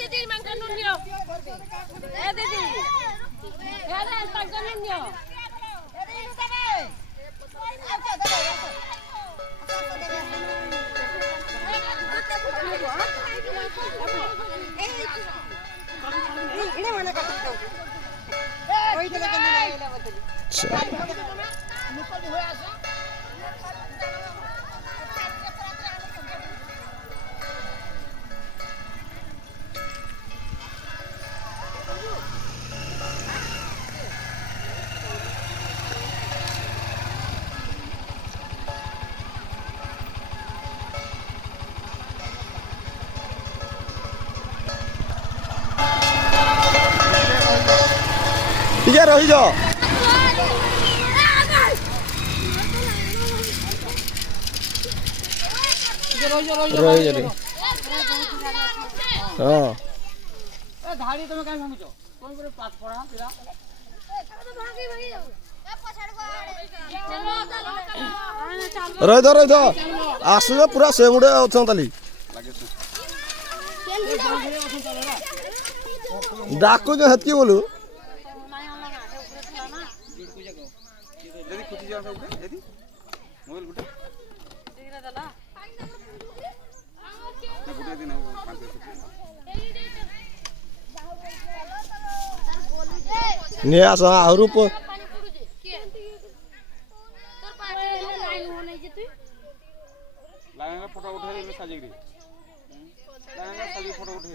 दीदी मंगन नुनियो ए दीदी ए रे मंगन नुनियो इने मना कर दो कोई तो लगे नहीं आइला बतली निकल होय आसा ଟିକେ ରହିଯାଅ ରହିଯାଅ ହଁ ଧାଡ଼ି ତମେ କାଇଁ ଭାଙ୍ଗୁଛ କୋন করে পাঁচ পড়া পিলা ରହିଥାଅ ଆସିଲେ ପୁରା ସେ ଗୁଡ଼େ ଅଛନ୍ତି ତାଲି ଡାକୁଛ ହେତ୍କି ବୋଲୁ यदि खुची जाओ सब यदि मोबाइल गुटे शीघ्र दला ना गुटे दिन 5 ନିଏ ଆସ ଆହୁରି लाइन फोटो उठाई साजिक रे लाइन साजिक फोटो उठाई